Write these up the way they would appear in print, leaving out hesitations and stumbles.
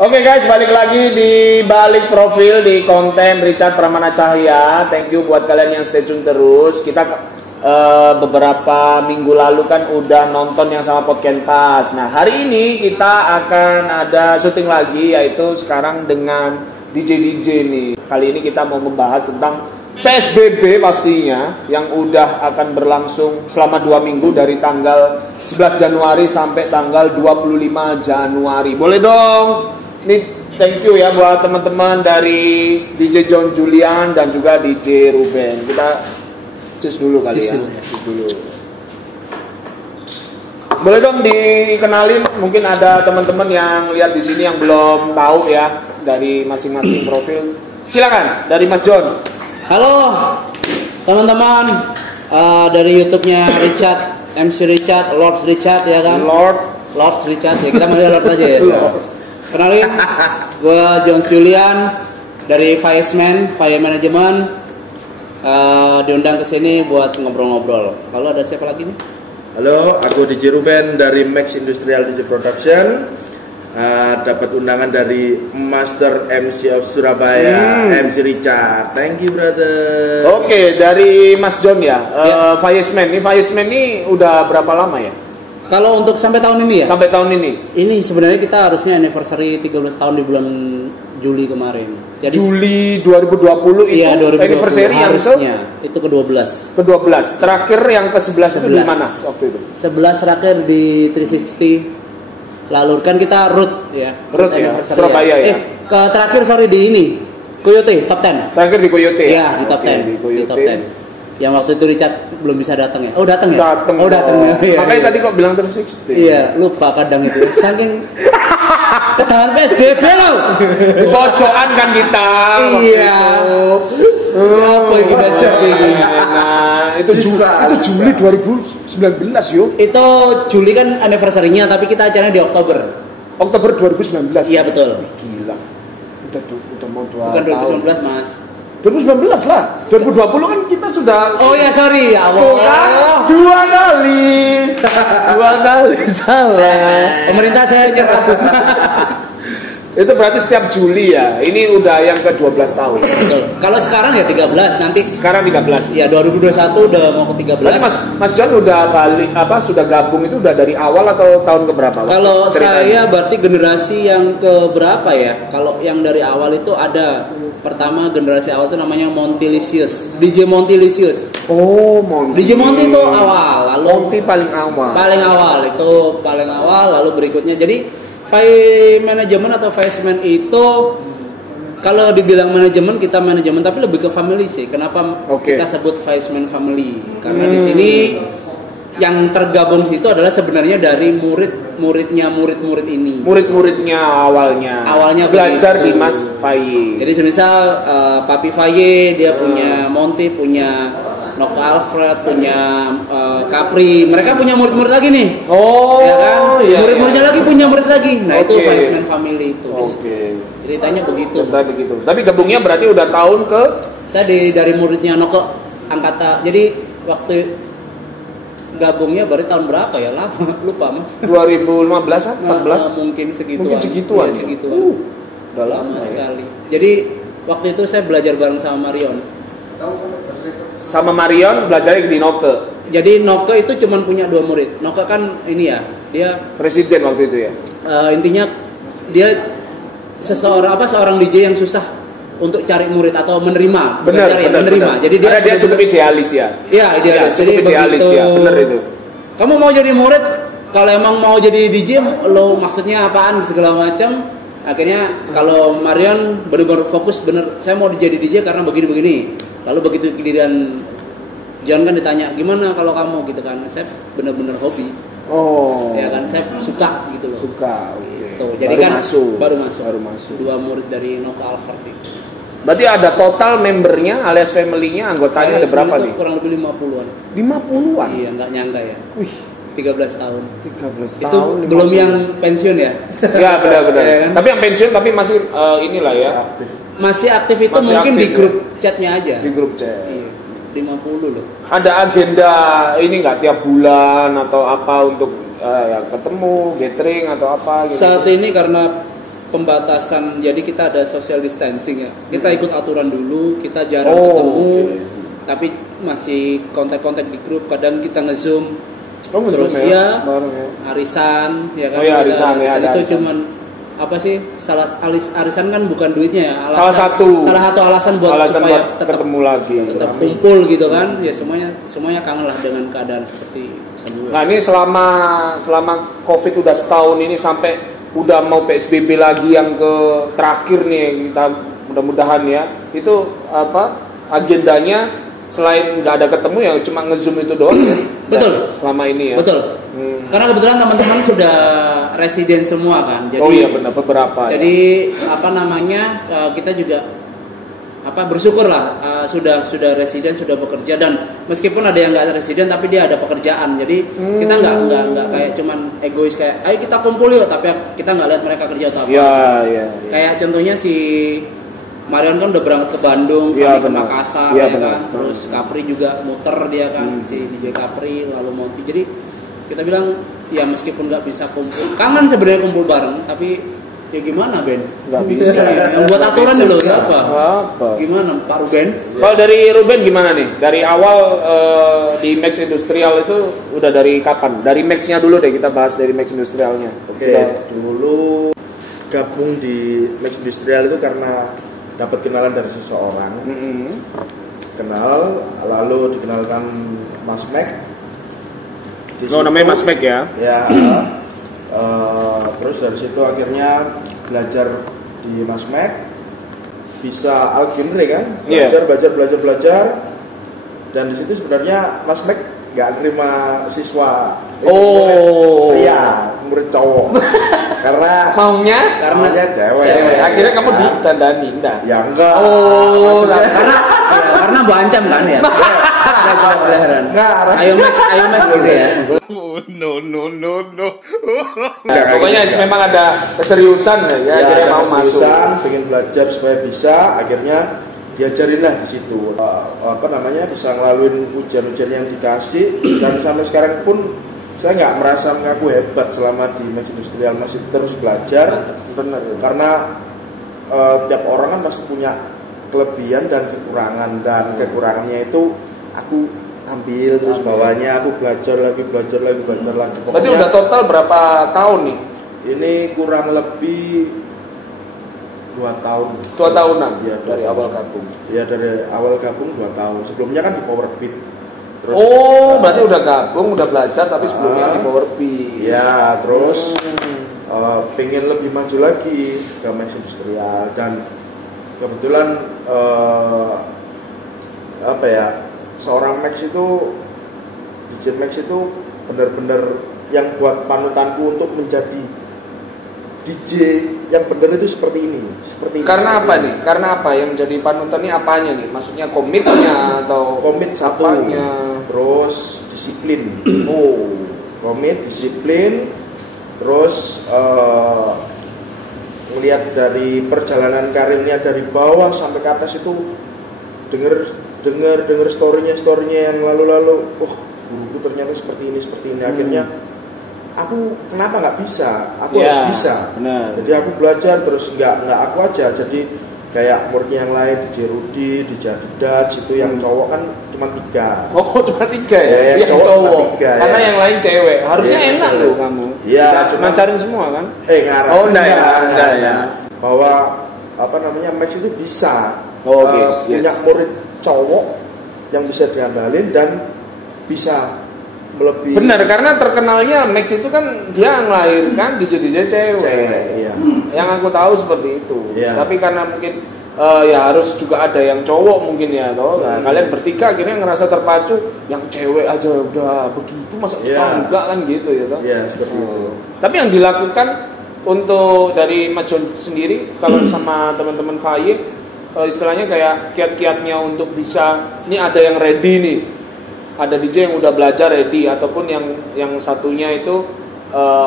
Oke guys, balik lagi di balik profil di konten Richard Pramana Cahya. Thank you buat kalian yang stay tune terus. Kita beberapa minggu lalu kan udah nonton yang sama Podcast Pas. Nah hari ini kita akan ada syuting lagi, yaitu sekarang dengan DJ nih. Kali ini kita mau membahas tentang PSBB pastinya, yang udah akan berlangsung selama 2 minggu dari tanggal 11 Januari sampai tanggal 25 Januari. Boleh dong? Ini thank you ya buat teman-teman dari DJ John Julian dan juga DJ Ruben. Kita cus dulu kali ya. Cus dulu. Boleh dong dikenalin, mungkin ada teman-teman yang lihat di sini yang belum tahu ya dari masing-masing profil. Silakan dari Mas John. Halo teman-teman dari YouTube-nya Richard, MC Richard, Lord Richard ya kan? Lord Richard ya, kita manggil Lord aja ya. Kenalin, gue John Julian dari Fireman, Fire Management. Diundang ke sini buat ngobrol-ngobrol. Lalu ada siapa lagi nih? Halo, aku DJ Ruben dari Max Industrial DJ Production. Dapat undangan dari Master MC of Surabaya, MC Richard. Thank you brother. Oke, dari Mas John ya. Fireman ini udah berapa lama ya? Kalau untuk sampai tahun ini ya? Sampai tahun ini. Ini sebenarnya kita harusnya anniversary 13 tahun di bulan Juli kemarin. Jadi Juli 2020 itu iya, 2020, anniversary yang itu ke-12. Ke-12. Terakhir yang ke-11 itu di mana waktu itu? 11 terakhir di 360. Lalu kan kita root ya. Root ya, Surabaya ya. Terakhir di ini. Coyote Top 10. Terakhir di Coyote. Iya, di Top 10. Di Top 10. Yang waktu itu Richard belum bisa datang ya. Oh, datang ya? Datang. Oh, datang ya. Iya, makanya tadi kok bilang 360. Iya, lupa kadang itu. Saking ketahuan PSBB loh. Pocokan kan kita. Iya. Apa yang kita jadi? Nah, itu Juli 2019 yuk. Itu Juli kan anniversary-nya, tapi kita acaranya di Oktober. Oktober 2019. Iya betul. Gila. Udah mau 2 Bukan tahun. 2019 mas. 2019 lah. 2020 kan kita sudah. Oh ya sorry ya Allah. 2 kali salah. Pemerintah saya nyerah. Itu berarti setiap Juli ya. Ini udah yang ke-12 tahun. Betul. Kalau sekarang ya 13 nanti. Sekarang 13. Ya 2021 udah mau ke 13. Berarti Mas John udah sudah gabung itu udah dari awal atau tahun keberapa? Kalau saya berarti generasi yang keberapa ya? Kalau yang dari awal itu ada pertama generasi awal itu namanya Montilicious. DJ Montilicious. Oh, Monty. DJ Monty itu awal, lalu Monty paling awal. Paling awal lalu berikutnya. Jadi Fire Management atau Fireman itu kalau dibilang manajemen kita manajemen tapi lebih ke family sih. Kenapa kita sebut Fireman Family? Karena di sini yang tergabung di situ adalah sebenarnya dari murid-muridnya ini. Murid-muridnya awalnya belajar di Mas Faye. Jadi semisal Papi Faye dia punya Monty, punya Noko Alfred, punya Capri. Mereka punya murid-murid lagi nih. Oh, ya kan? Iya, murid-muridnya lagi punya murid lagi. Nah, itu Fireman Family itu. Ceritanya begitu. Tapi gabungnya berarti udah tahun ke saya dari muridnya Noko angkatan. Jadi waktu gabungnya berarti tahun berapa ya? Lama, lupa Mas. 2015 14? Mungkin segituan. Mungkin segituan. Ya, segituan. Udah lama sekali. Jadi waktu itu saya belajar bareng sama Marion. Sama Marion belajar di Noke. Jadi Noke itu cuma punya 2 murid. Noke kan ini ya, dia presiden waktu itu ya. Intinya dia seorang DJ yang susah untuk cari murid atau menerima. Benar. Jadi dia cukup idealis ya. Iya, idealis. Jadi idealis ya, benar itu. Kamu mau jadi murid, kalau emang mau jadi DJ, lo maksudnya apaan segala macam. Akhirnya kalau Marion benar-benar fokus saya mau jadi DJ karena begini. Lalu begitu giliran John kan ditanya gimana kalau kamu gitu kan, saya benar-benar hobi. Oh. Ya kan, saya suka gitu loh. Suka. Oke. Gitu. Jadi baru masuk. 2 murid dari Noko Alfred itu. Berarti ada total membernya alias family-nya, anggotanya ada berapa nih? Kurang lebih 50-an. 50-an? Iya, enggak nyangka ya. Wih, 13 tahun. 13 itu tahun. Itu belum yang pensiun ya? Ya, benar-benar. Ya, kan? Tapi yang pensiun tapi masih inilah ya. Masih aktif itu masih mungkin aktif, di grup chatnya aja. Di grup chat. Iya. 50 loh. Ada agenda ini nggak tiap bulan atau apa untuk ya ketemu, gathering atau apa gitu? Saat ini karena pembatasan, jadi kita ada social distancing ya. Kita ikut aturan dulu, kita jarang ketemu, tapi masih kontak-kontak di grup. Kadang kita nge-zoom, terus ya, arisan, ya kan? Oh ya, arisan ya. Itu cuman apa sih? Arisan kan bukan duitnya ya. Salah satu alasan supaya buat tetap ketemu lagi, tetap kumpul gitu kan? Ya semuanya kangen lah dengan keadaan seperti semula. Nah ini selama COVID udah setahun ini sampai udah mau PSBB lagi yang ke terakhir nih, kita mudah-mudahan ya, itu apa agendanya selain nggak ada ketemu ya cuma nge-zoom itu doang ya? Betul. Selama ini ya. Betul. Karena kebetulan teman-teman sudah residen semua kan. Jadi, oh iya benar, beberapa. Jadi ya. Apa namanya, kita juga bersyukur lah sudah residen, sudah bekerja, dan meskipun ada yang nggak residen tapi dia ada pekerjaan. Jadi kita nggak kayak cuman egois kayak ayo kita kumpul yuk, tapi kita nggak lihat mereka kerja atau apa. Ya. Kayak contohnya si Marion kan udah berangkat ke Bandung, ke Makassar, ya kan. Terus Capri juga muter dia kan, si DJ Capri lalu Monty. Jadi kita bilang ya meskipun nggak bisa kumpul, kangen sebenarnya kumpul bareng, tapi ya gimana Ben? Nggak bisa. Yang buat aturan dulu apa? Gimana Pak Ruben? Kalau dari Ruben gimana nih? Dari awal di Max Industrial itu udah dari kapan? Dari Max-nya dulu deh, kita bahas dari Max Industrialnya. Oke, dulu gabung di Max Industrial itu karena dapat kenalan dari seseorang. Kenal, lalu dikenalkan Mas Mac. Namanya Mas Mac ya? Ya. Terus dari situ akhirnya belajar di Mas Mac, bisa all genre kan, belajar, dan di situ sebenarnya Mas Mac nggak terima siswa murid cowok karena maunya cewek. Akhirnya kamu ditandani enggak? Ya enggak. Karena Bu Ancam kan ya. Ayo Max gitu ya. No. Pokoknya memang ada keseriusan ya, akhirnya mau masuk. Pengen belajar supaya bisa, akhirnya diajarinlah di situ. Bisa ngelaluin ujian-ujian yang dikasih, dan sampai sekarang pun saya nggak merasa mengaku hebat selama di Max Industrial, masih terus belajar. Benar ya. Karena tiap orang kan pasti punya kelebihan dan kekurangan, dan kekurangannya itu aku ambil terus bawahnya aku belajar lagi. Pokoknya, berarti udah total berapa tahun nih? Ini kurang lebih 2 tahun. 2 tahunan ya, dari awal gabung. Ya dari awal gabung 2 tahun. Sebelumnya kan di Powerbeat. Terus, berarti udah gabung, udah belajar, tapi sebelumnya di Powerbeat. Ya, terus pengen lebih maju lagi ke Max Industrial, dan kebetulan seorang Max itu, DJ Max itu benar-benar yang buat panutanku untuk menjadi DJ yang benar itu seperti ini. Karena apa nih? Karena apa yang jadi panutannya, apanya nih? Maksudnya komitnya atau komit satu, terus disiplin. Komit, disiplin, terus melihat dari perjalanan karirnya dari bawah sampai ke atas itu, dengar story-nya yang lalu, guruku ternyata seperti ini. Akhirnya aku kenapa nggak bisa? Aku harus bisa. Benar. Jadi aku belajar terus, nggak aku aja. Jadi kayak muridnya yang lain, DJ Rudy, DJ Adidas itu yang cowok kan cuma 3. Cuma 3 ya? Yang cowok 3. Karena yang lain cewek. Harusnya enak loh kamu. Iya, cuma ngajarin semua kan? Ngarang. Enggak ya. Bahwa Max itu bisa punya murid cowok yang bisa diandalin dan bisa melebihi. Benar, karena terkenalnya Max itu kan dia ngelahirkan DJ cewek. Iya. Yang aku tahu seperti itu. Iya. Tapi karena mungkin ya harus juga ada yang cowok mungkin ya toh. Nah, kalian bertiga akhirnya ngerasa terpacu, yang cewek aja udah begitu, masa kita enggak kan gitu ya toh. Iya, seperti itu. Tapi yang dilakukan untuk dari Mas John sendiri kalau sama teman-teman FAY, istilahnya kayak kiat-kiatnya untuk bisa, ini ada yang ready nih, ada DJ yang udah belajar ready, ataupun yang satunya itu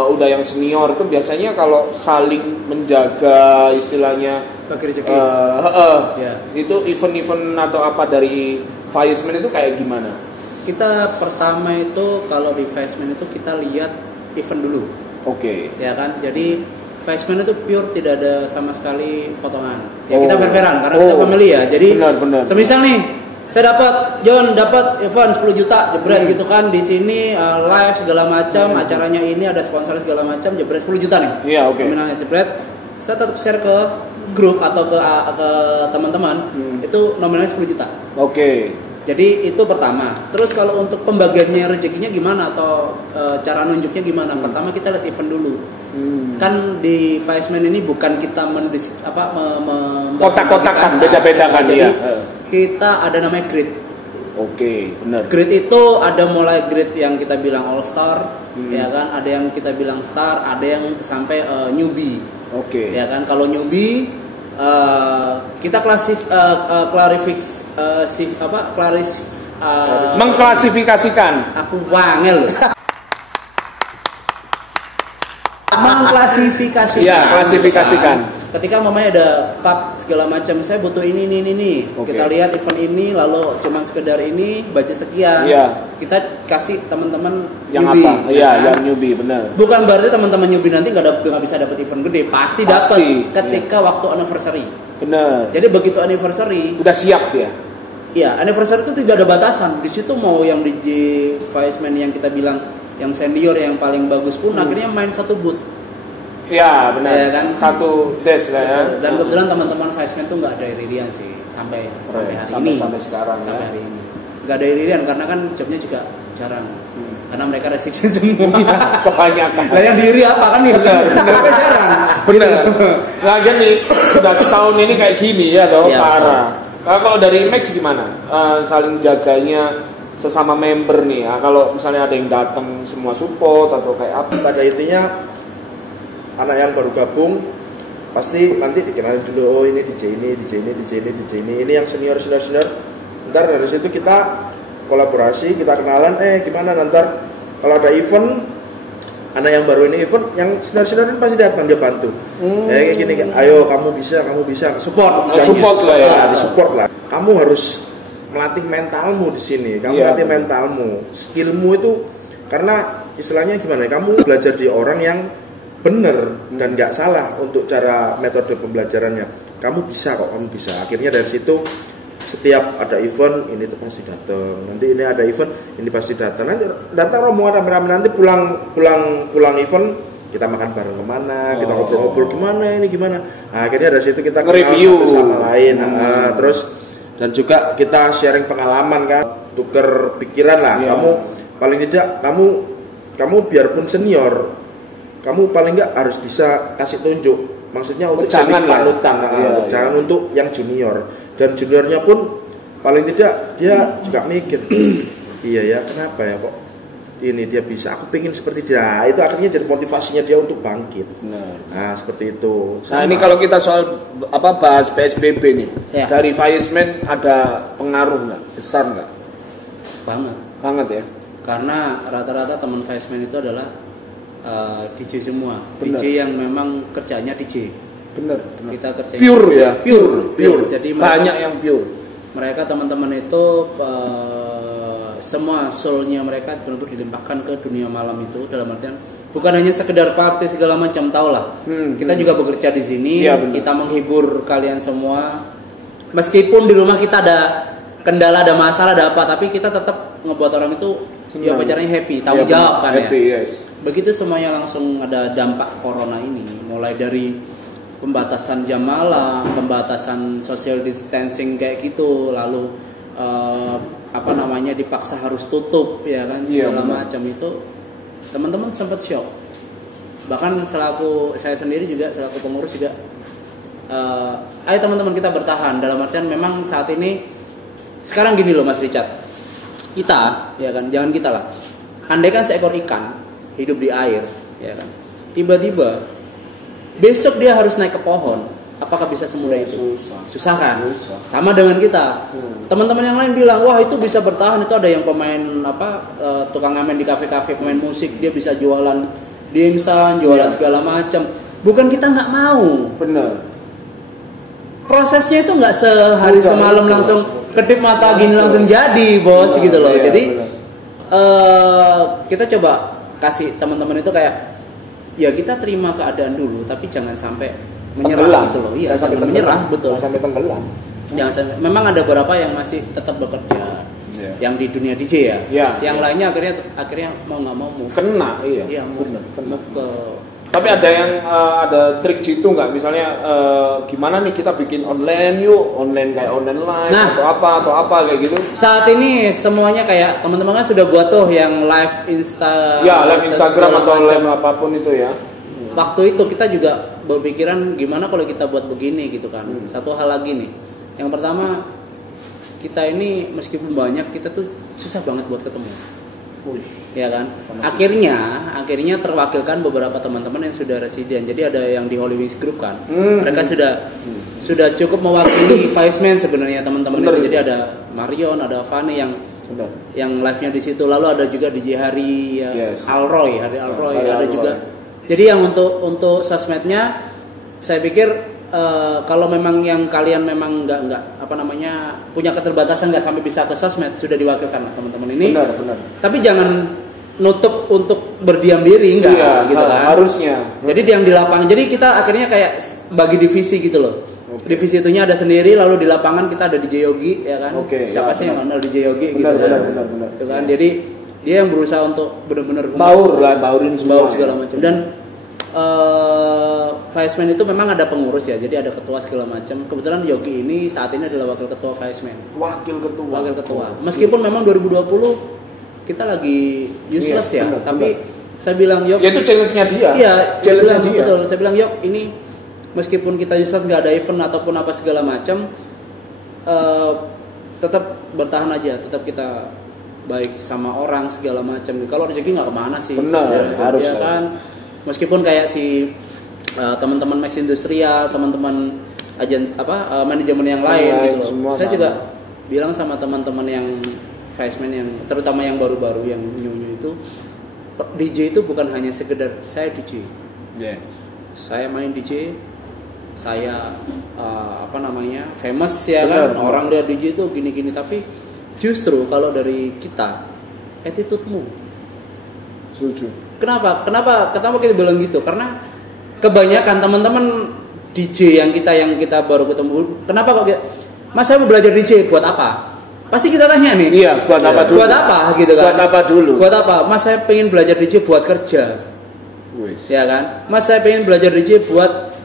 udah yang senior, itu biasanya kalau saling menjaga istilahnya bagi rezeki. Itu event-event atau apa dari Faizman itu kayak gimana? Kita pertama itu kalau di Faizman itu kita lihat event dulu. Oke. Ya kan, jadi Viceman itu pure, tidak ada sama sekali potongan. Ya kita fair-fairan karena kita family ya. Jadi benar. semisal nih, saya dapat event 10 juta jebret gitu kan di sini live segala macam, acaranya ini ada sponsor segala macam, jebret 10 juta nih. Iya, oke. Nominalnya jebret. Saya tetap share ke grup atau ke teman-teman, itu nominalnya 10 juta. Oke. Jadi itu pertama. Terus kalau untuk pembagiannya rezekinya gimana atau cara nunjuknya gimana? Pertama kita lihat event dulu. Kan di Viceman ini bukan kita kotak-kotakan beda-beda kan dia. Ya. Kita ada namanya grid. Oke, benar. Grid itu ada mulai grid yang kita bilang all star, ya kan? Ada yang kita bilang star, ada yang sampai newbie. Oke. Ya kan? Kalau newbie kita mengklasifikasikan. Aku wangel. Mengklasifikasikan. Ya, klasifikasikan. Ketika mamanya ada pub segala macam, saya butuh ini. Okay. Kita lihat event ini, lalu cuman sekedar ini budget sekian. Yeah. Kita kasih teman-teman yang newbie, apa? Iya, yang newbie, benar. Bukan berarti teman-teman newbie nanti nggak bisa dapat event gede, pasti dapat ketika waktu anniversary. Benar. Jadi begitu anniversary, udah siap dia. Iya, anniversary itu tidak ada batasan. Di situ mau yang DJ Viceman yang kita bilang yang senior yang paling bagus pun akhirnya main satu booth. Iya, benar. Ya, kan? Satu desk lah ya. Dan kebetulan teman-teman Viceman tuh nggak ada irian sih sampai hari ini. Sampai sekarang sampai ya. hari ini. Nggak ada irian karena kan jobnya juga jarang. Karena mereka restriction semua. Kebanyakan. Nah yang diri apa kan nih? Mereka jarang. Benar. Lagian nih sudah setahun ini kayak gini ya toh, parah. Kalau dari Max gimana? Saling jaganya sesama member nih. Kalau misalnya ada yang datang semua support atau kayak apa? Pada intinya anak yang baru gabung pasti nanti dikenalin dulu, oh ini DJ ini. Ini yang senior. Ntar dari situ kita kolaborasi, kita kenalan, gimana ntar kalau ada event, anak yang baru ini event, yang senior ini pasti datang, dia bantu. Kayak gini, ayo kamu bisa support lah ya. Disupport lah. Kamu harus melatih mentalmu di sini, melatih mentalmu, skillmu itu, karena istilahnya gimana? Kamu belajar di orang yang benar dan nggak salah untuk cara metode pembelajarannya. Kamu bisa. Akhirnya dari situ setiap ada event ini tuh pasti datang. Nanti ini ada event ini pasti datang. Nanti datang rombongan rame-rame, nanti pulang event kita makan bareng kemana, kita ngobrol-ngobrol gimana. Nah, akhirnya dari situ kita review sama lain. Terus dan juga kita sharing pengalaman kan, tuker pikiran lah. Kamu paling tidak kamu biarpun senior, kamu paling nggak harus bisa kasih tunjuk, maksudnya untuk jadi panutan, jangan untuk yang junior. Dan juniornya pun paling tidak dia juga mikir, iya ya kenapa ya kok ini dia bisa, aku pengen seperti dia. Itu akhirnya jadi motivasinya dia untuk bangkit. Nah seperti itu. Nah ini kalau kita soal bahas PSBB nih, dari Viceman ada pengaruh nggak, besar nggak? Banget ya. Karena rata-rata teman Viceman itu adalah DJ semua. Bener. DJ yang memang kerjanya DJ. Bener. Kita kerja pure ya. Pure. Jadi banyak yang pure. Mereka teman-teman itu semua soulnya mereka benar-benar dilimpahkan ke dunia malam itu, dalam artian bukan hanya sekedar party segala macam, tau lah. Kita juga bekerja di sini, kita menghibur kalian semua. Meskipun di rumah kita ada kendala, ada masalah, ada apa, tapi kita tetap ngebuat orang itu ya pacarnya happy, tanggung jawab kan happy, ya. Begitu semuanya langsung ada dampak corona ini, mulai dari pembatasan jam malam, pembatasan social distancing kayak gitu, lalu dipaksa harus tutup ya kan, segala macam itu, teman-teman sempat shock. Bahkan saya sendiri juga selaku pengurus juga, ayo teman-teman kita bertahan, dalam artian memang saat ini sekarang gini loh Mas Richard, kita ya kan, jangan kita lah, andai kan seekor ikan hidup di air ya kan, tiba-tiba besok dia harus naik ke pohon, apakah bisa semudah itu? Susah kan? Sama dengan kita. Teman-teman yang lain bilang, wah itu bisa bertahan, itu ada yang pemain tukang ngamen di kafe-kafe, pemain musik, dia bisa jualan dimsum, jualan segala macam. Bukan kita nggak mau. Benar. Prosesnya itu nggak sehari semalam langsung kedip mata gini langsung jadi bos gitu loh. Jadi kita coba kasih teman-teman itu kayak ya kita terima keadaan dulu, tapi jangan sampai menyerah gitu loh. Iya, sampai menyerah, betul. Sampai tenggelam. Jangan sampai. Memang ada beberapa yang masih tetap bekerja, yang di dunia DJ ya. Yang lainnya akhirnya mau nggak mau move. Kena, iya. Iya, move ke. Tapi ada yang ada trik jitu nggak? Misalnya gimana nih kita bikin online yuk, online kayak online live atau apa kayak gitu. Saat ini semuanya kayak teman-teman kan sudah buat tuh yang live live Instagram atau live apapun itu ya. Waktu itu kita juga berpikiran gimana kalau kita buat begini gitu kan. Satu hal lagi nih. Yang pertama, kita ini meskipun banyak, kita tuh susah banget buat ketemu. Ya kan? Akhirnya terwakilkan beberapa teman-teman yang sudah residen. Jadi ada yang di Holy Wings Group kan. Mereka sudah cukup mewakili Viceman sebenarnya teman-teman itu. Jadi ada Marion, ada Fani yang live-nya di situ. Lalu ada juga DJ Hari Alroy, ada juga. Jadi yang untuk sosmednya, saya pikir kalau memang yang kalian memang nggak punya keterbatasan nggak sampai bisa ke sosmed, sudah diwakilkan teman-teman ini. Benar. Tapi jangan nutup untuk berdiam diri gitu kan. Harusnya. Jadi yang di lapangan. Jadi kita akhirnya kayak bagi divisi gitu loh. Divisi itunya ada sendiri, lalu di lapangan kita ada DJ Yogi ya kan. Siapa sih yang kenal DJ Yogi gitu kan. Benar. Kan? Jadi dia yang berusaha untuk benar-benar baurin semua segala macam. Dan Viceman itu memang ada pengurus ya, jadi ada ketua segala macam. Kebetulan Yogi ini saat ini adalah wakil ketua Viceman. Wakil ketua. Meskipun memang 2020 kita lagi useless tapi saya bilang Yok, ya itu challenge-nya dia. Iya, challenge-nya dia. Betul. Saya bilang Yok, ini meskipun kita useless nggak ada event ataupun apa segala macam, tetap bertahan aja, tetap kita baik sama orang segala macam. Kalau rezeki nggak kemana sih? Benar, harus ya kan. Meskipun kayak si teman-teman Max Industrial, teman-teman manajemen yang lain gitu. Saya juga bilang sama teman-teman yang Viceman yang terutama yang baru-baru yang new itu, DJ itu bukan hanya sekedar saya DJ. Saya main DJ, saya famous ya kan. Orang lihat DJ itu gini-gini, tapi justru kalau dari kita attitude-mu. Setuju. Kenapa kita bilang gitu? Karena kebanyakan teman-teman DJ yang kita baru ketemu, kenapa kok Mas saya mau belajar DJ buat apa? Pasti kita tanya nih. Iya, buat apa dulu? Buat apa gitu kan? Buat apa dulu? Buat apa? Mas saya pengen belajar DJ buat kerja. Ya kan? Mas saya pengen belajar DJ buat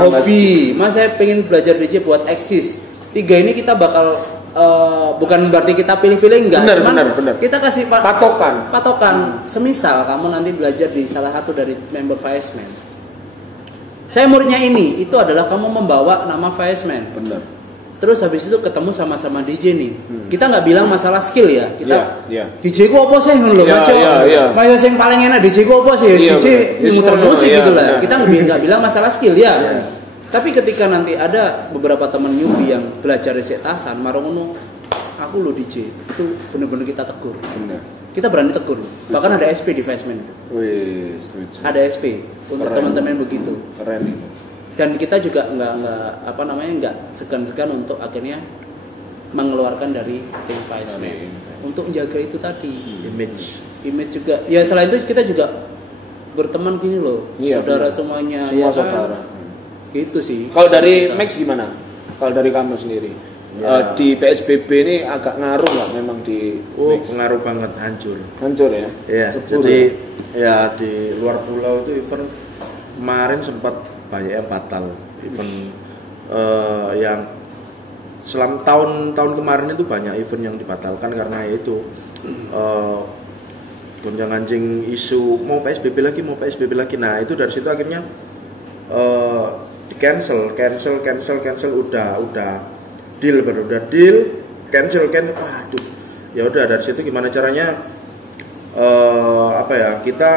hobi. Mas saya pengen belajar DJ buat eksis. 3 ini kita bakal bukan berarti kita pilih-pilih enggak, benar. Kita kasih patokan. Semisal kamu nanti belajar di salah satu dari member Viceman. Saya muridnya ini, itu adalah kamu membawa nama Viceman. Benar. Terus habis itu ketemu sama DJ nih. Kita nggak bilang masalah skill ya. Kita DJ ku apa sih ngono lho, Mas. Mas yang paling enak DJ ku apa sih? DJ muter musik gitu lah. Kita nggak bilang masalah skill ya. Tapi ketika nanti ada beberapa teman newbie yang belajar riset tasan, marungono, aku lo DJ, itu benar-benar kita tegur. Kita berani tegur. Bahkan ada SP di Viceman itu. Setuju. Ada SP untuk teman-teman begitu. Keren itu. Dan kita juga nggak segan-segan untuk akhirnya mengeluarkan dari tim Viceman untuk menjaga itu tadi. Image juga. Ya selain itu kita juga berteman gini loh, saudara semuanya. Semua saudara. Gitu sih. Kalau dari Max gimana? Kalau dari kamu sendiri di PSBB ini agak ngaruh lah memang di pengaruh banget, hancur ya. Iya. Jadi ya di luar pulau itu event kemarin sempat banyak yang batal, event yang selama tahun kemarin itu banyak event yang dibatalkan karena itu gonjang-ganjing isu mau PSBB lagi. Nah itu dari situ akhirnya di cancel udah deal cancel waduh ya udah dari situ gimana caranya kita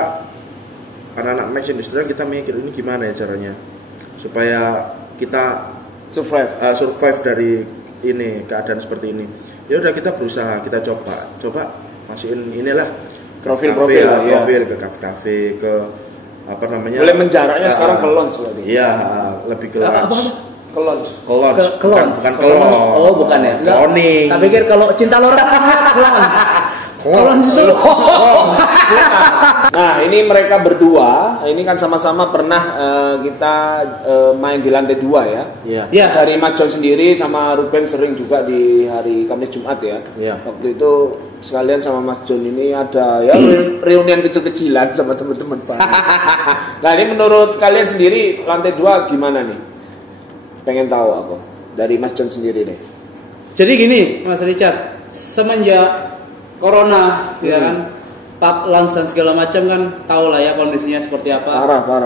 anak-anak Max Industrial kita mikir ini gimana ya caranya supaya kita survive dari ini keadaan seperti ini. Ya udah kita berusaha, kita coba masukin inilah profil ke kafe ke boleh menjaraknya sekarang ke launch berarti. Iya, lebih ke launch. Ke launch. Bukan ke launch. Oh, bukan ya. Cloning. Tak pikir kalau cinta lorong launch. Nah, ini mereka berdua, ini kan sama-sama pernah kita main di lantai 2 ya. Iya. Dari Mas John sendiri sama Ruben sering juga di hari Kamis Jumat ya. Iya. Waktu itu sekalian sama Mas John ini ada ya reunian kecil-kecilan sama teman-teman Pak. Nah, ini menurut kalian sendiri lantai 2 gimana nih? Pengen tahu aku dari Mas John sendiri deh. Jadi gini, Mas Richard, semenjak Corona, ya kan, pub lunch dan segala macam kan, tahu lah ya kondisinya seperti apa.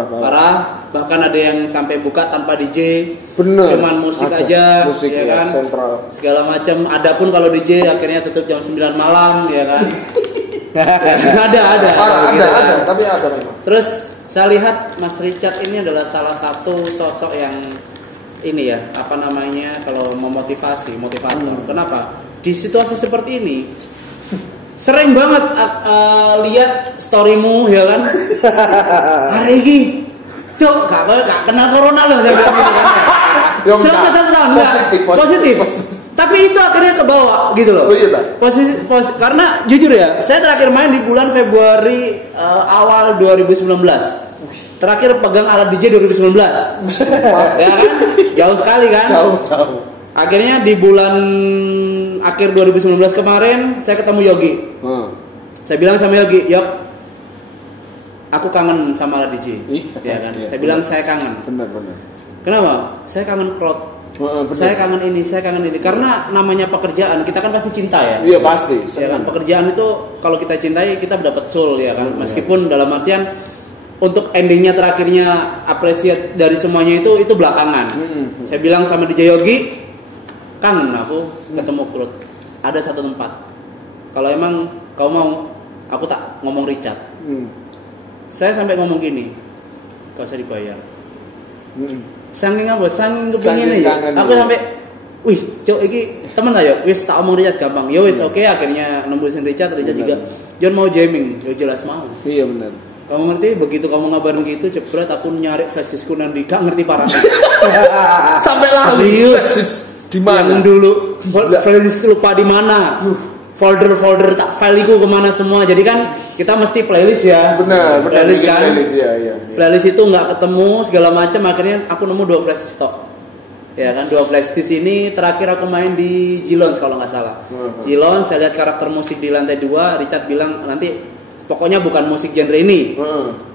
Parah. Bahkan ada yang sampai buka tanpa DJ, cuman musik aja, musik ya kan, sentral. segala macam. Adapun kalau DJ akhirnya tutup jam 9 malam, ya kan. ada. Tapi ada memang. Terus saya lihat Mas Richard ini adalah salah satu sosok yang ini ya, apa namanya, kalau motivator. Kenapa? Di situasi seperti ini sering banget lihat storymu ya kan. Hari ini cok gak kena corona loh gitu kan. Selama 1 tahun positif. Tapi itu akhirnya ke bawah gitu loh. Positif karena jujur ya, saya terakhir main di bulan Februari awal 2019. Terakhir pegang alat DJ 2019. Ya kan? Jauh sekali kan? Jauh. Akhirnya di bulan akhir 2019 kemarin saya ketemu Yogi. Saya bilang sama Yogi, "Yok, aku kangen sama alat DJ." Ya kan? Saya bilang saya kangen. Benar. Kenapa? Saya kangen crowd. Saya kangen ini. Karena namanya pekerjaan, kita kan pasti cinta ya. Iya, pasti. Ya kan? Pekerjaan itu kalau kita cintai, kita dapat soul ya kan. Meskipun dalam artian untuk endingnya terakhirnya appreciate dari semuanya itu belakangan. Saya bilang sama DJ Yogi, kangen aku ketemu crowd. Ada satu tempat. Kalau emang kau mau, aku tak ngomong Richard. Saya sampai ngomong gini, kau usah dibayar. Saking apa? Saking kepingin aja. Aku sampai, wih, cok iki temen ayo, wis tak omong Richard gampang. Yo wis oke, akhirnya nembusin Richard juga. John mau jamming, yo jelas mau. Iya benar. Kamu ngerti? Begitu kamu ngabarin gitu, cepet aku nyari flash diskku nanti gak ngerti parahnya. Sampai lali. Di mana? Yang dulu flash disk lupa di mana. Folder tak file ku kemana semua. Jadi kan kita mesti playlist ya. Benar. Playlist kan. Iya. Playlist itu nggak ketemu segala macam. Akhirnya aku nemu 2 flash disk stok. Ya kan, 2 flash disk ini terakhir aku main di Jilons kalau nggak salah. Jilons, saya lihat karakter musik di lantai 2. Richard bilang nanti pokoknya bukan musik genre ini.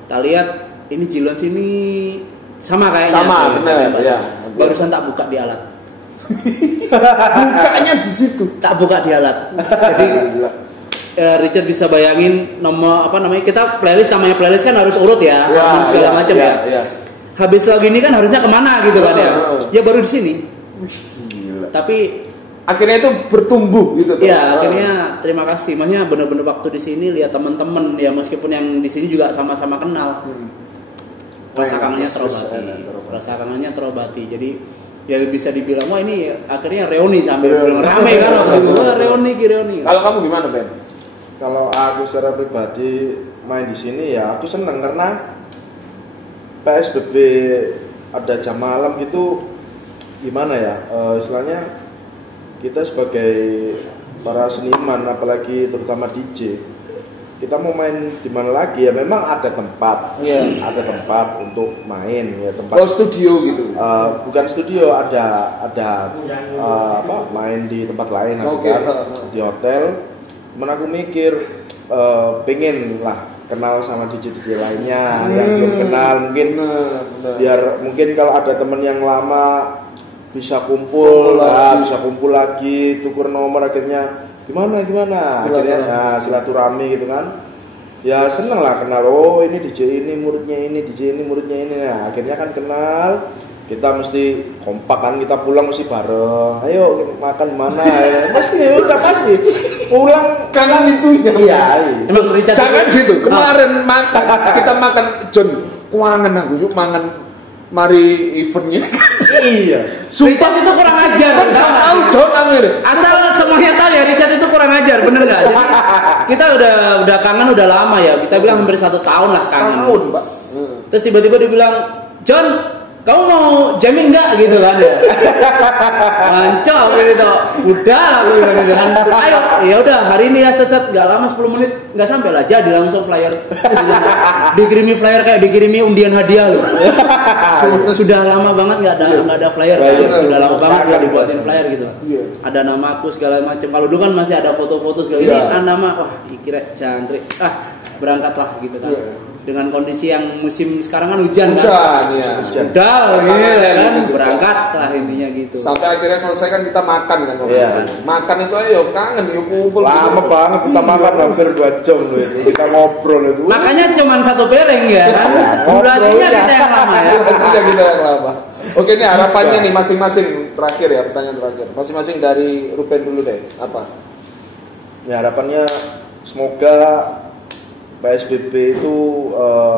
Kita lihat ini Jilons ini sama kayaknya. Sama, benar ya. Barusan tak buka di alat. Bukanya di situ. Tak buka di alat. Jadi Richard bisa bayangin nomor apa namanya, kita playlist namanya playlist kan harus urut ya, segala macam ya. Habis lagu ini kan harusnya kemana gitu kan ya? Ya baru di sini. Gila. Tapi akhirnya itu bertumbuh gitu. Ya akhirnya terima kasih. Maksudnya benar-benar waktu di sini lihat teman-teman ya, meskipun yang di sini juga sama-sama kenal. Rasa kangennya terobati. Jadi ya bisa dibilang wah ini akhirnya reuni sampai rame kan waktu itu. Reuni. Kalau kamu gimana, Ben? Kalau aku secara pribadi main di sini ya aku seneng karena PSBB ada jam malam gitu, gimana ya, istilahnya kita sebagai para seniman apalagi terutama DJ, kita mau main di mana lagi ya, memang ada tempat, ada tempat untuk main ya, tempat. Oh, studio gitu? Bukan studio, ada apa, main di tempat lain, di hotel. Cuman aku mikir pengen lah kenal sama DJ lainnya yang belum kenal, mungkin biar mungkin kalau ada temen yang lama bisa kumpul lagi, tuker nomor, akhirnya gimana akhirnya silaturahmi gitu kan. Ya seneng lah kenal, oh ini DJ ini muridnya ini, nah akhirnya kan kenal. Kita mesti kompak kan, kita pulang mesti bareng. Ayo makan mana ya? Pasti pulang Kanan itu iya. Emang jangan gitu. Kemarin kita makan John, kuangan aku yuk mangan mari eventnya. Iya. Richard itu kurang ajar. Tahu John angin. Asal semuanya tahu ya, Richard itu kurang ajar, bener nggak? Jadi kita udah kangen udah lama ya. Kita bilang hampir 1 tahun lah kangen. Tahun, Pak. Terus tiba-tiba dia bilang, John, kamu mau jamming nggak gitu kan ya? Mancok gitu. Udah aku bilang gitu kan. Ayo, ya udah hari ini ya set nggak lama 10 menit nggak sampai lah jadi langsung flyer. Dikirimi flyer kayak dikirimi undian hadiah loh. Sudah lama banget nggak ada flyer. Sudah lama banget nggak dibuatin flyer gitu. Ada namaku segala macam. Kalau dulu kan masih ada foto-foto segala ini nama wah kira jangkrik. Berangkatlah gitu kan. Dengan kondisi yang musim sekarang kan hujan kan? Ya. Udah, kan berangkat lah intinya gitu. Sampai akhirnya selesai kan kita makan kan. Makan itu ayo kangen yuk kumpul. Lama banget kita makan hampir 2 jam loh itu. Kita ngobrol itu. Makanya cuma 1 piring ya kan. Durasinya kita yang lama ya. Durasinya kita yang lama. Oke, ini harapannya nih masing-masing terakhir ya, pertanyaan terakhir. Masing-masing dari Ruben dulu deh. Apa? Ya harapannya semoga PSBB itu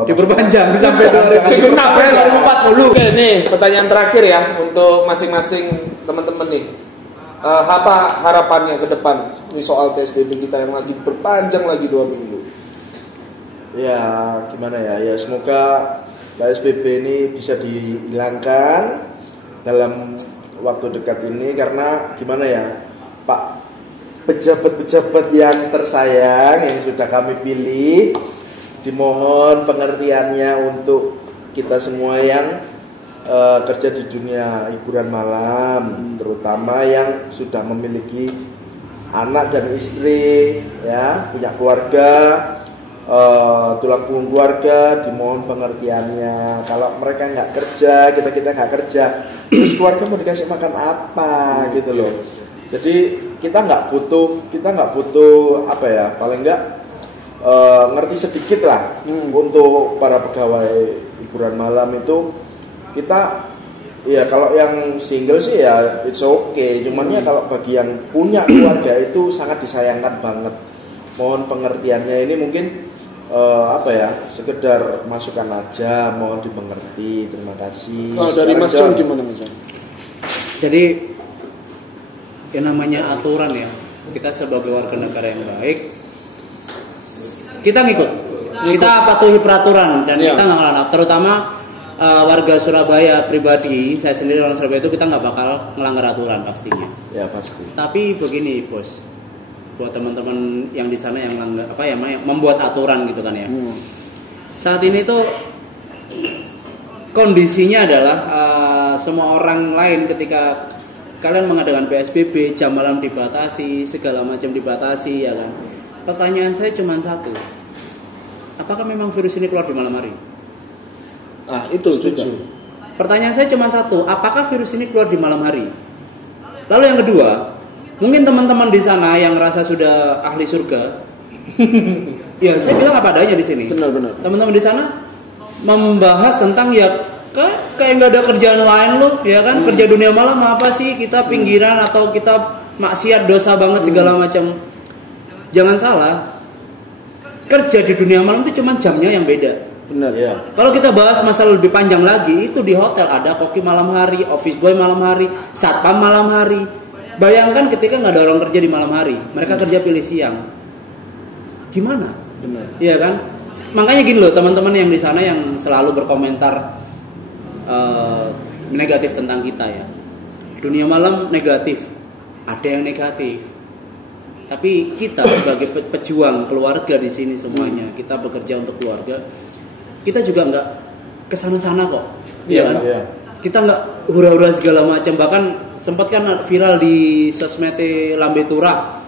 diperpanjang sampai 2040. Oke, nih pertanyaan terakhir ya untuk masing-masing teman-teman nih. Apa harapannya ke depan nih soal PSBB kita yang lagi berpanjang lagi 2 minggu? Ya gimana ya? Ya semoga PSBB ini bisa dihilangkan dalam waktu dekat ini karena gimana ya, Pak pejabat-pejabat yang tersayang yang sudah kami pilih, dimohon pengertiannya untuk kita semua yang kerja di dunia hiburan malam, terutama yang sudah memiliki anak dan istri, ya punya keluarga, tulang punggung keluarga, dimohon pengertiannya. Kalau mereka nggak kerja, kita nggak kerja, terus keluarga mau dikasih makan apa gitu loh. Jadi kita nggak butuh apa ya, paling nggak ngerti sedikit lah untuk para pegawai hiburan malam itu. Kita ya kalau yang single sih ya it's okay, cuman ya kalau bagi yang punya keluarga itu sangat disayangkan banget. Mohon pengertiannya, ini mungkin apa ya, sekedar masukan aja, mohon dimengerti. Terima kasih. Kalau dari Mas John gimana Mas John? Jadi yang namanya aturan ya, kita sebagai warga negara yang baik kita ngikut. Kita patuhi peraturan dan kita nggak ngelanggar. Terutama warga Surabaya pribadi, saya sendiri orang Surabaya itu kita nggak bakal ngelanggar aturan pastinya. Ya pasti. Tapi begini bos, buat teman-teman yang di sana yang langgar apa ya, membuat aturan gitu kan ya. Saat ini tuh kondisinya adalah semua orang lain ketika kalian mengadakan PSBB, jam malam dibatasi, segala macam dibatasi ya kan. Pertanyaan saya cuma satu. Apakah memang virus ini keluar di malam hari? Itu setuju. Pertanyaan saya cuma satu, apakah virus ini keluar di malam hari? Lalu yang kedua, mungkin teman-teman di sana yang rasa sudah ahli surga, ya saya bilang apa adanya di sini. Benar. Teman-teman di sana membahas tentang ya kayak nggak ada kerjaan lain loh, ya kan? Kerja dunia malam apa sih? Kita pinggiran atau kita maksiat dosa banget segala macam. Jangan salah, kerja di dunia malam itu cuma jamnya yang beda. Benar ya. Kalau kita bahas masalah lebih panjang lagi, itu di hotel ada koki malam hari, office boy malam hari, satpam malam hari. Bayangkan ketika nggak ada orang kerja di malam hari, mereka kerja pilih siang, gimana? Benar. Iya kan? Makanya gini loh teman-teman yang di sana yang selalu berkomentar negatif tentang kita ya. Dunia malam negatif, ada yang negatif. Tapi kita sebagai pejuang keluarga di sini semuanya, kita bekerja untuk keluarga. Kita juga nggak kesana-sana kok, ya kan? Iya. Kita nggak hura-hura segala macam. Bahkan sempat kan viral di sosmed Lambe Turah.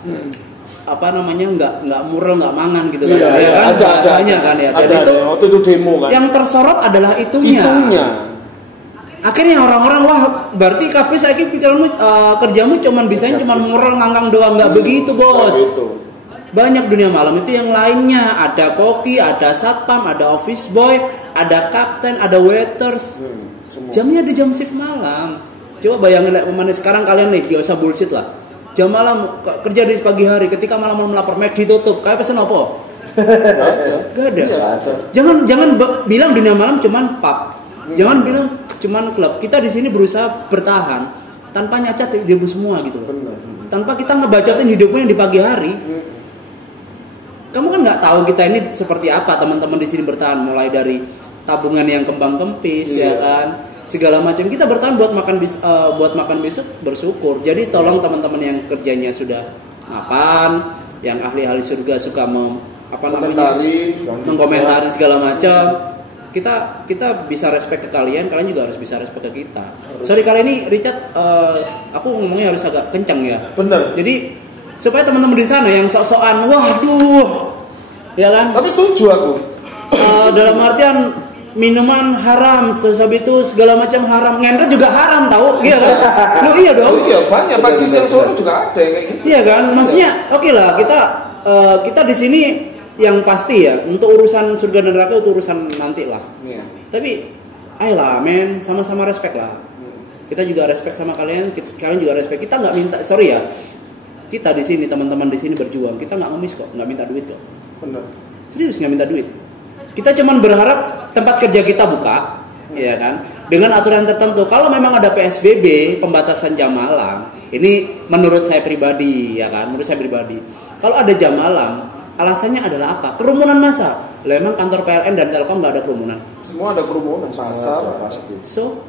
Apa namanya nggak mural nggak mangan gitu kan? Iya, kan? ada kan ya. Ada itu waktu itu demo kan. Yang tersorot adalah itunya. Akhirnya orang-orang wah berarti KP saya pikiranmu kerjamu cuman mural ngangkang doang, nggak begitu bos. Banyak dunia malam itu yang lainnya, ada koki, ada satpam, ada office boy, ada kapten, ada waiters. Jamnya di jam shift malam. Coba bayangin sekarang kalian nih, gak usah bullshit lah. Jam malam kerja di pagi hari, ketika malam-malam lapor med ditutup, kayak pesen apa? Gak ada. Jangan bilang dunia malam cuman pub. Jangan bilang cuman klub. Kita di sini berusaha bertahan tanpa nyacat hidupmu semua gitu. Benar. Tanpa kita ngebacotin hidupmu yang di pagi hari. Kamu kan nggak tahu kita ini seperti apa, teman-teman di sini bertahan mulai dari tabungan yang kembang kempis ya kan, segala macam. Kita bertahan buat makan besok bersyukur. Jadi tolong teman-teman yang kerjanya sudah mapan, yang ahli-ahli surga suka mengkomentarin segala macam. Kita bisa respect ke kalian juga harus bisa respect ke kita. Sorry kali ini Richard, aku ngomongnya harus agak kencang ya. Bener. Jadi supaya teman-teman di sana yang sok-sokan, waduh, ya kan? Tapi setuju aku. Dalam artian minuman haram, habis itu segala macam haram, ngendra juga haram tahu, iya kan? Loh, iya dong. Oh, iya banyak pagi siang sore juga ada yang kayak gitu. Iya kan? Maksudnya oke lah kita di sini yang pasti ya untuk urusan surga dan neraka itu urusan nanti lah. Iya. Tapi ayolah men, sama-sama respect lah. Kita juga respect sama kalian, kalian juga respect. Kita nggak minta, sorry ya. Kita di sini teman-teman di sini berjuang, kita nggak ngemis kok, nggak minta duit kok. Benar. Serius nggak minta duit. Kita cuman berharap tempat kerja kita buka, ya kan? Dengan aturan tertentu. Kalau memang ada PSBB, pembatasan jam malam, ini menurut saya pribadi, ya kan? Menurut saya pribadi. Kalau ada jam malam, alasannya adalah apa? Kerumunan massa. Lah emang kantor PLN dan Telkom nggak ada kerumunan? Semua ada kerumunan, pasar pasti. So,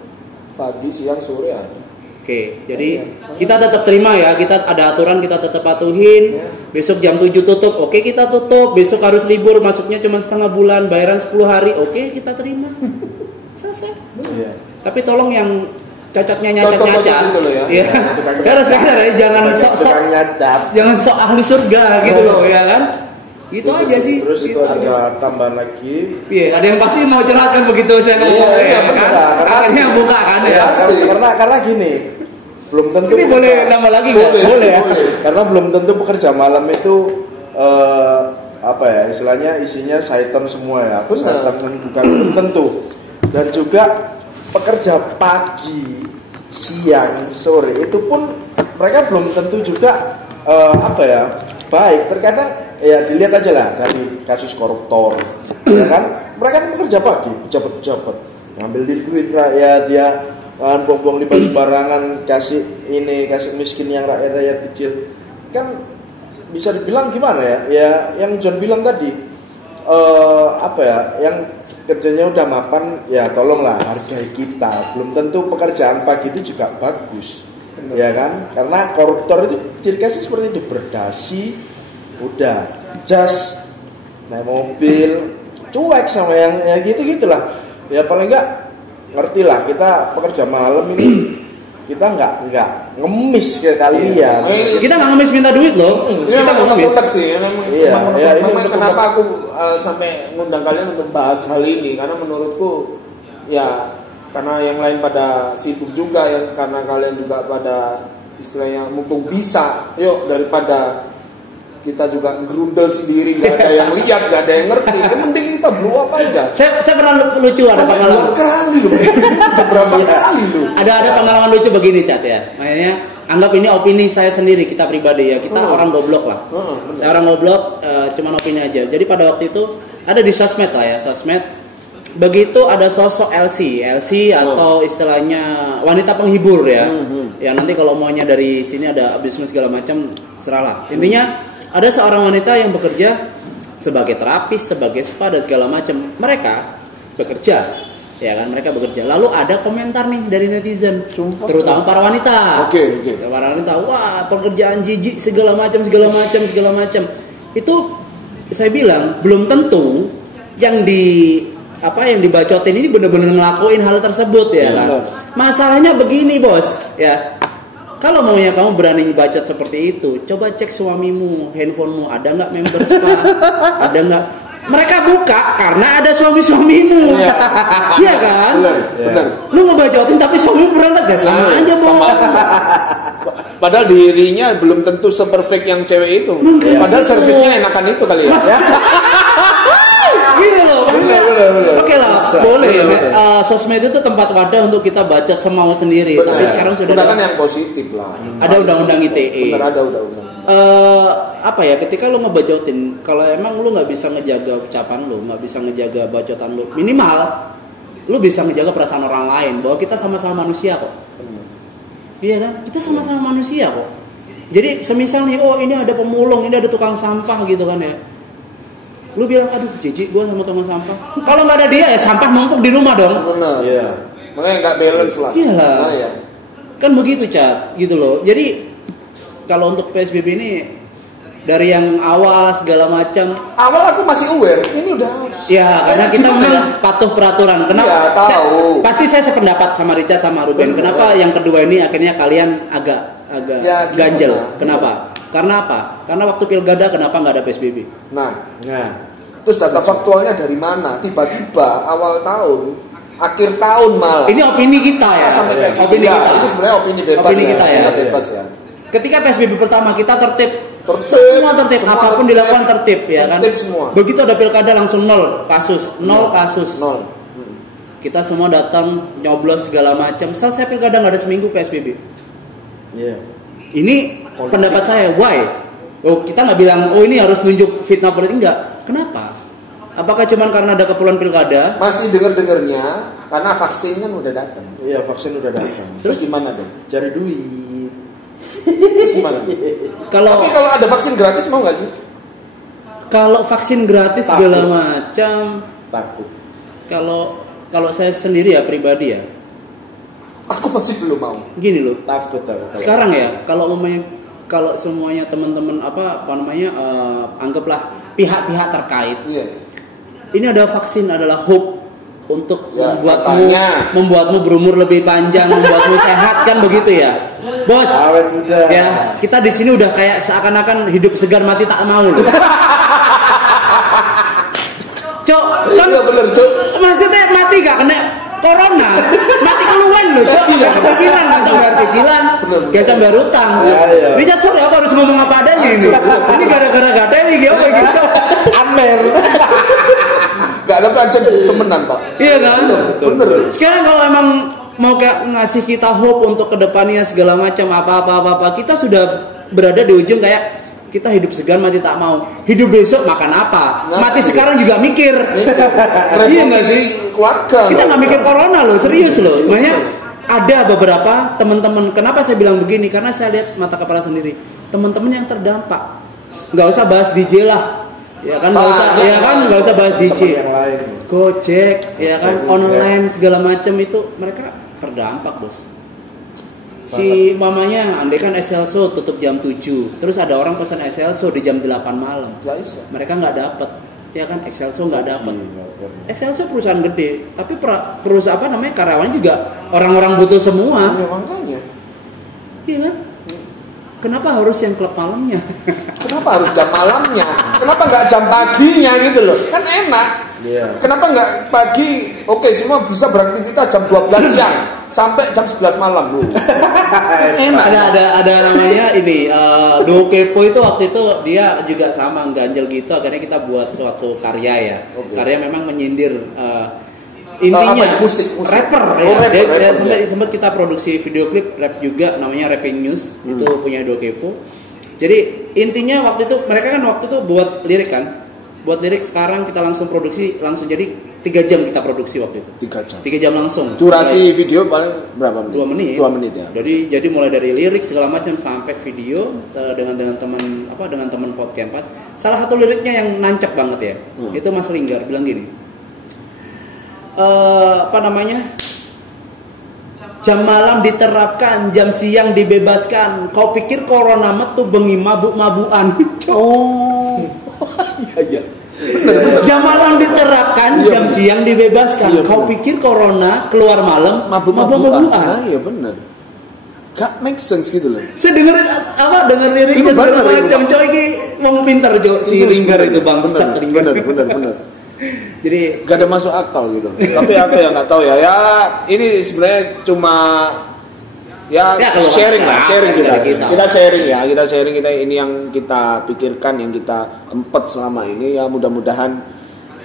Pagi, siang, sore ada. Oke, jadi kita tetap terima ya, kita ada aturan kita tetap patuhin. Besok jam 7 tutup, oke kita tutup. Besok harus libur, masuknya cuma setengah bulan, bayaran 10 hari, oke kita terima. Selesai. Iya. Tapi tolong yang cocoknya nyacat gitu loh ya. Iya. Harus ya, jangan sok nyacat. jangan sok ahli surga gitu loh ya kan. Gitu aja sih. Terus itu gitu ada tambahan lagi. Iya, ada yang pasti mau curhatkan begitu saya ngomong Iya, kan. benar. Akhirnya buka kan ya. Pasti. Karena gini, belum tentu. Ini boleh nambah lagi nggak? Boleh ya. Karena belum tentu pekerja malam itu apa ya istilahnya isinya syaitan semua ya. Syaitan bukan belum tentu. Dan juga pekerja pagi, siang, sore itu pun mereka belum tentu juga apa ya baik. Terkadang ya dilihat aja lah dari kasus koruptor, ya kan? Mereka kan bekerja pagi, pejabat-pejabat ngambil duit rakyat, dia buang-buang limbah sembarangan, kasih miskin yang rakyat kecil, kan bisa dibilang gimana ya? Ya yang John bilang tadi, apa ya? Yang kerjanya udah mapan, ya tolonglah hargai kita. Belum tentu pekerjaan pagi itu juga bagus, ya kan? Karena koruptor itu ciri khasnya seperti itu, berdasi. Udah jas naik mobil cuek sama yang ya gitulah ya paling enggak ngerti lah kita pekerja malam ini kita nggak ngemis ke kalian kita nggak ngemis minta duit loh ini memang unek sih memang kenapa aku sampai ngundang kalian untuk bahas hal ini karena menurutku ya karena yang lain pada sibuk juga yang karena kalian juga pada istilahnya mumpung bisa yuk daripada kita juga gerundel sendiri, gak ada yang lihat, gak ada yang ngerti. Yang penting kita blow up aja. Saya pernah lucu ada pengalaman. Berapa kali lu? Ada pengalaman lucu begini Cat ya. Makanya anggap ini opini saya sendiri, kita pribadi ya. Kita orang goblok lah. Saya orang goblok, cuman opini aja. Jadi pada waktu itu ada di sosmed lah ya, sosmed. Begitu ada sosok LC atau istilahnya wanita penghibur ya. Ya nanti kalau maunya dari sini ada bisnis segala macam, seralah. Intinya ada seorang wanita yang bekerja sebagai terapis, sebagai spa dan segala macam. Mereka bekerja, ya kan? Mereka bekerja. Lalu ada komentar nih dari netizen, terutama para wanita. Oke. Para wanita, wah pekerjaan jijik segala macam. Itu saya bilang belum tentu yang dibacotin ini benar-benar ngelakuin hal tersebut ya kan. Masalahnya begini bos, ya. Kalau maunya kamu berani bacot seperti itu, coba cek suamimu, handphonemu ada nggak member spa, ada nggak? Mereka buka karena ada suamimu, iya kan? Benar. Lu ngebacotin tapi suamimu berangkat sama aja bos. Padahal dirinya belum tentu seperfect yang cewek itu. Padahal servisnya enakan itu kali ya. Gini loh, bener. Oke lah, boleh. Sosmed itu tempat wadah untuk kita baca semau sendiri. Bener. Tapi sekarang sudah gunakan yang positif lah. Ada undang-undang ITE. Benar ada undang-undang. Apa ya? Ketika lu ngebacotin, kalau emang lu nggak bisa ngejaga ucapan lu, nggak bisa ngejaga bacotan lu, minimal lu bisa ngejaga perasaan orang lain bahwa kita sama-sama manusia kok. Iya kan? Kita sama-sama manusia kok. Jadi semisal nih, oh ini ada pemulung, ini ada tukang sampah gitu kan ya. Lu bilang, aduh jijik gue sama teman sampah. Kalau nggak ada dia ya sampah numpuk di rumah dong. Benar. Iya. Makanya nggak balance lah. Iyalah. Nah, ya. Kan begitu, Cat, gitu loh. Jadi kalau untuk PSBB ini dari yang awal segala macam. Awal aku masih aware, ini udah. Ya, karena kita memang patuh peraturan. Kenapa? Iya, tahu. Pasti saya sependapat sama Richard sama Ruben. Kenapa yang kedua ini akhirnya kalian agak ya, ganjel? gimana? Kenapa? Karena apa? Karena waktu pilkada kenapa nggak ada PSBB? Nah, terus data faktualnya dari mana? Tiba-tiba awal tahun, akhir tahun malah. Ini opini kita ya. Sampai kayak gitu. Opini kita. Ini sebenarnya opini bebas Opini kita ya. Kita bebas ya. Ketika PSBB pertama kita tertib, Semua apapun tertib. dilakukan tertib ya kan. Tertib semua. Begitu ada pilkada langsung nol kasus. Nol. Kita semua datang nyoblos segala macam. Selesai pilkada nggak ada seminggu PSBB. Iya. Ini pendapat saya, why? Oh, kita nggak bilang, oh ini harus nunjuk fitnah politik, enggak. Kenapa? Apakah cuma karena ada keperluan pilkada? Masih dengar-dengarnya karena vaksin kan udah datang. Iya, vaksin udah datang. Terus gimana dong? Cari duit. Terus gimana? Tapi kalau ada vaksin gratis mau nggak sih? Kalau vaksin gratis Takut. segala macam, Takut. kalau saya sendiri ya pribadi ya, Aku masih belum mau. gini loh. Takut. Sekarang ya, kalau semuanya teman-teman anggaplah pihak-pihak terkait. Iya. Ini ada vaksin adalah hope untuk Ya, katanya. membuatmu berumur lebih panjang, membuatmu sehat kan begitu ya, bos. Awet muda. Ya, kita di sini udah kayak seakan-akan hidup segar mati tak mau. Loh. Cok, kan Iya bener, Cok. maksudnya mati gak kena corona, mati keluhan loh, Cok. Gak kepikiran, langsung bayar cicilan, gak sampai bayar utang. Iya. Richard Sore apa harus ngomong apa adanya ini? Ini gara-gara gak ada nih, gitu. Amer. Gak ada pelajaran temenan Pak. Iya kan? Bener. Sekarang kalau emang mau kayak ngasih kita hope untuk kedepannya segala macam apa, kita sudah berada di ujung kayak kita hidup segan mati tak mau. Hidup besok makan apa? Mati sekarang juga mikir. Iya nggak sih? Keluarga. Kita nggak mikir corona loh, serius loh. Makanya ada beberapa teman-teman. Kenapa saya bilang begini? Karena saya lihat mata kepala sendiri. Teman-teman yang terdampak. Nggak usah bahas DJ lah. Ya kan nggak usah bahas DJ. Yang lain. Gojek, ya kan online segala macam itu mereka terdampak bos. Si mamanya, andai kan Excelso tutup jam 7, terus ada orang pesan Excelso di jam 8 malam. Gak bisa. Mereka nggak dapat, ya kan Excelso nggak dapat. Excelso perusahaan gede, tapi perusahaan karyawan juga orang-orang butuh semua. Iya makanya. Iya kan? Kenapa harus yang klub malamnya? Kenapa harus jam malamnya? Kenapa nggak jam paginya gitu loh? Kan enak. Iya. Kenapa nggak pagi? Oke, semua bisa beraktivitas jam 12 siang sampai jam 11 malam loh. Enak. Ada namanya ini Duo Kepo itu waktu itu dia juga sama ganjel gitu. Akhirnya kita buat suatu karya ya. Oke. Karya memang menyindir intinya musik. rapper Oh, ya. rapper, Dia ya. sempat kita produksi video klip rap juga namanya Rapping News. Itu punya Duo Kepo. Jadi intinya waktu itu mereka kan waktu itu buat lirik kan. Buat lirik sekarang kita langsung produksi langsung jadi 3 jam kita produksi waktu itu. 3 jam. 3 jam langsung. Durasi video paling berapa menit? 2 menit. 2 menit ya. Jadi mulai dari lirik segala macam sampai video dengan teman podcast. Salah satu liriknya yang nancep banget ya. Itu Mas Linggar bilang gini. Jam malam diterapkan, jam siang dibebaskan. Kau pikir corona metu bengi mabuk-mabukan. Oh. Iya. Jam malam diterapkan, jam siang dibebaskan. Iya, Kau bener. pikir corona keluar malam Mabuk-mabukan. Nah, iya bener. Gak make sense gitu loh. Saya denger liriknya Itu bener, segala itu. macam. Coy ini wong pinter Jo si Linggar itu bangsat Linggar. Bener. Jadi Gak ada masuk akal gitu. Tapi aku yang nggak tahu ya. Ya ini sebenarnya cuma ya kalau sharing lah, sharing kita. dari kita. Kita sharing kita ini yang kita pikirkan, yang kita empet selama ini ya mudah-mudahan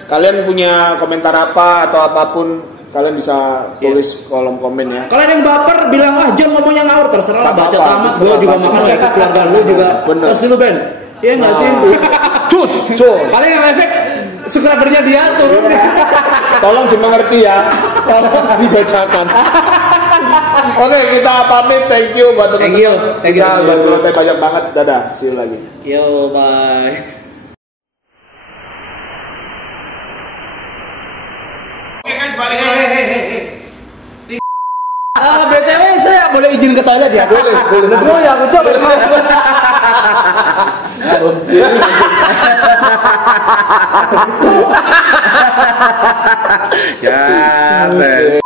kalian punya komentar apa atau apapun kalian bisa tulis kolom komen ya. kalian yang baper bilang John ngomongnya ngawur terserah lah, Tak baca apa-apa, tamat terserah, gue juga baca. makan kayak keluarga lu juga. Bener. Terus dulu Ben. Iya enggak sih? Cus. Paling yang efek subscribernya dia turun. Tolong dimengerti ya. Tolong dibacakan. Oke, kita pamit. Thank you buat teman-teman. Thank you. Kita udah banyak banget. Dadah, see you lagi. Yo, bye. Oke guys, balik lagi. BTW saya boleh izin ke toilet ya? Boleh. Oh ya, aku coba. Ya,